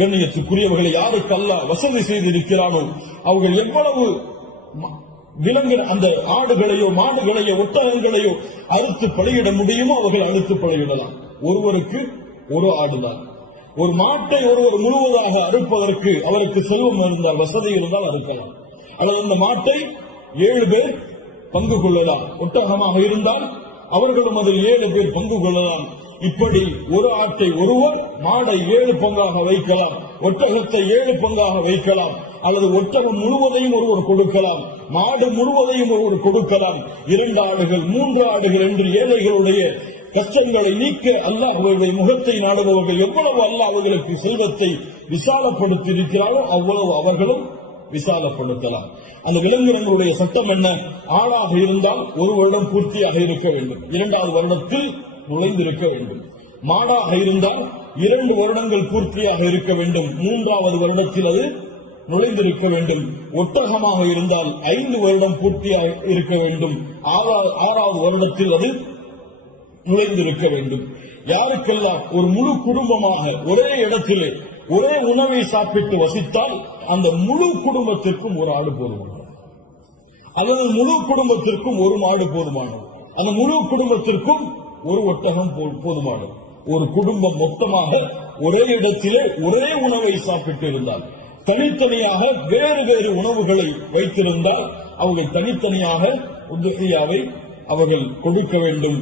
கண்ணியத்துக்குரியவர்களை யாருக்கு அல்லாஹ் வசதி செய்திருக்கிறானோ அவர்கள் எவ்வளவு விலங்கு அந்த ஆடுகளையோ மாடுகளையோ ஒட்டகங்களையோ அறுத்து பலியிட முடியுமோ அவர்கள் அறுத்து பலியிடலாம். ஒருவருக்கு ஒரு ஆடுதான். ஒரு மாட்டை ஒருவர் முழுவதாக அறுப்பதற்கு அவருக்கு செல்வம் இருந்தால், வசதி இருந்தால் அறுக்கலாம். அல்லது அந்த மாட்டை 7 பேர் பங்கு கொள்ளலாம். ஒட்டகமாக இருந்தால் அவர்களும் அதில் 7 பேர் பங்கு கொள்ளலாம். இப்படி ஒரு ஆட்டை ஒருவர், மாடை 7 பங்காக வைக்கலாம், ஒட்டகத்தை 7 பங்காக வைக்கலாம். அல்லது ஒட்டகம் முழுவதையும் ஒருவர் கொடுக்கலாம், மாடு முழுவதையும் ஒருவர் கொடுக்கலாம். 2 ஆடுகள் 3 ஆடுகள் என்று ஏழைகளுடைய கஷ்டங்களை நீக்க அல்லாஹ் அவர்களுடைய முகத்தை நாடுபவர்கள் எவ்வளவு அல்லாஹ் அவர்களுக்கு செல்வத்தை விசாலப்படுத்தி இருக்கிறாரோ அவ்வளவு அவர்களும் விசாலப்படுத்தலாம். அந்த விலங்கினங்களுடைய சட்டம் என்ன? ஆளாக இருந்தால் 1 வருடம் பூர்த்தியாக இருக்க வேண்டும், 2வது வருடத்தில் நுழைந்திருக்க வேண்டும். மாடாக இருந்தால் 2 வருடங்கள் பூர்த்தியாக இருக்க வேண்டும், 3வது வருடத்தில் அது நுழைந்திருக்க வேண்டும். ஒட்டகமாக இருந்தால் 5 வருடம் பூர்த்தியாக இருக்க வேண்டும், 6வது வருடத்தில் அது நுழைந்திருக்க வேண்டும். யாருக்கெல்லாம் ஒரு முழு குடும்பமாக ஒரே இடத்திலே ஒரே உணவை சாப்பிட்டு வசித்தால் அந்த முழு குடும்பத்திற்கும் ஒரு ஆடு போதுமானது, அல்லது முழு குடும்பத்திற்கும் ஒரு மாடு போதுமானது, அந்த முழு குடும்பத்திற்கும் ஒரு ஒட்டகம் போதுமானது. ஒரு குடும்பம் மொத்தமாக ஒரே இடத்திலே ஒரே உணவை சாப்பிட்டு இருந்தால், தனித்தனியாக வேறு வேறு உணவுகளை வைத்திருந்தால் அவர்கள் தனித்தனியாக உத்ஹியாவை அவர்கள் கொடுக்க வேண்டும்.